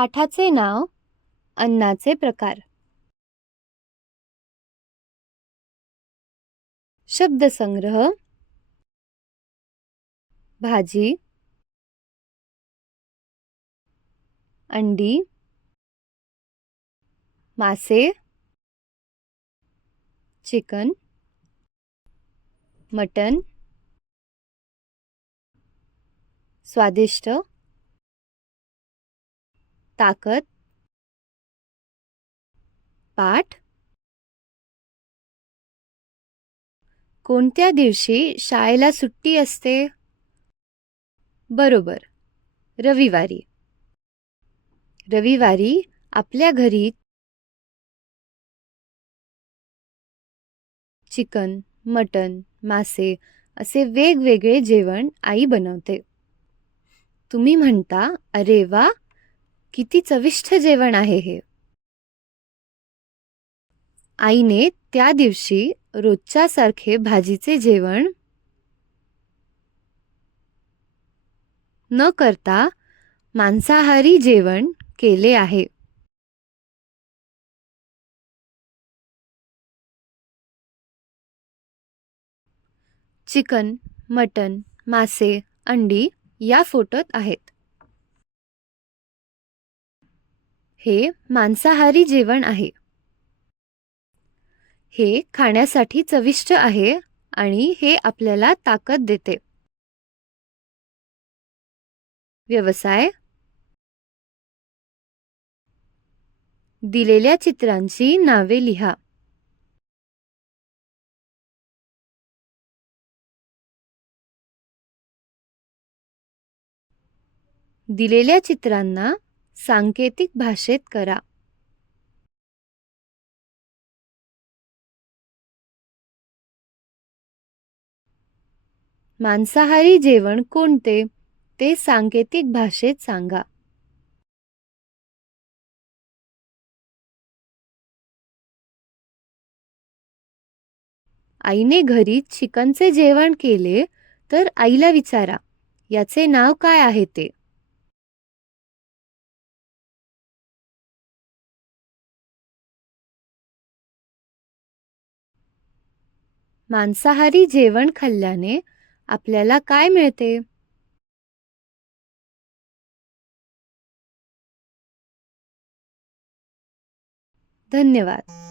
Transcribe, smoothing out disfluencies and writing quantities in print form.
पाठाचे नाव अन्नाचे प्रकार. शब्दसंग्रह. भाजी, अंडी, मासे, चिकन, मटन, स्वादिष्ट, ताकद, पाठ. कोणत्या दिवशी शाळेला सुट्टी असते? बरोबर, रविवारी. रविवारी आपल्या घरी चिकन, मटन, मासे असे वेगवेगळे जेवण आई बनवते. तुम्ही म्हणता, अरे वा, किती चविष्ट जेवण आहे हे. आईने त्या दिवशी रोजच्या सारखे भाजीचे जेवण न करता मांसाहारी जेवण केले आहे. चिकन, मटन, मासे, अंडी या फोटोत आहेत. हे मांसाहारी जेवण आहे. हे खाण्यासाठी चविष्ट आहे आणि हे आपल्याला ताकद देते. व्यवसाय. दिलेल्या चित्रांची नावे लिहा. दिलेल्या चित्रांना सांकेतिक भाषेत करा. मांसाहारी जेवण कोणते ते सांकेतिक भाषेत सांगा. आईने घरी चिकनचे जेवण केले तर आईला विचारा, याचे नाव काय आहे ते. मांसाहारी जेवण खाल्ल्याने आपल्याला काय मिळते? धन्यवाद.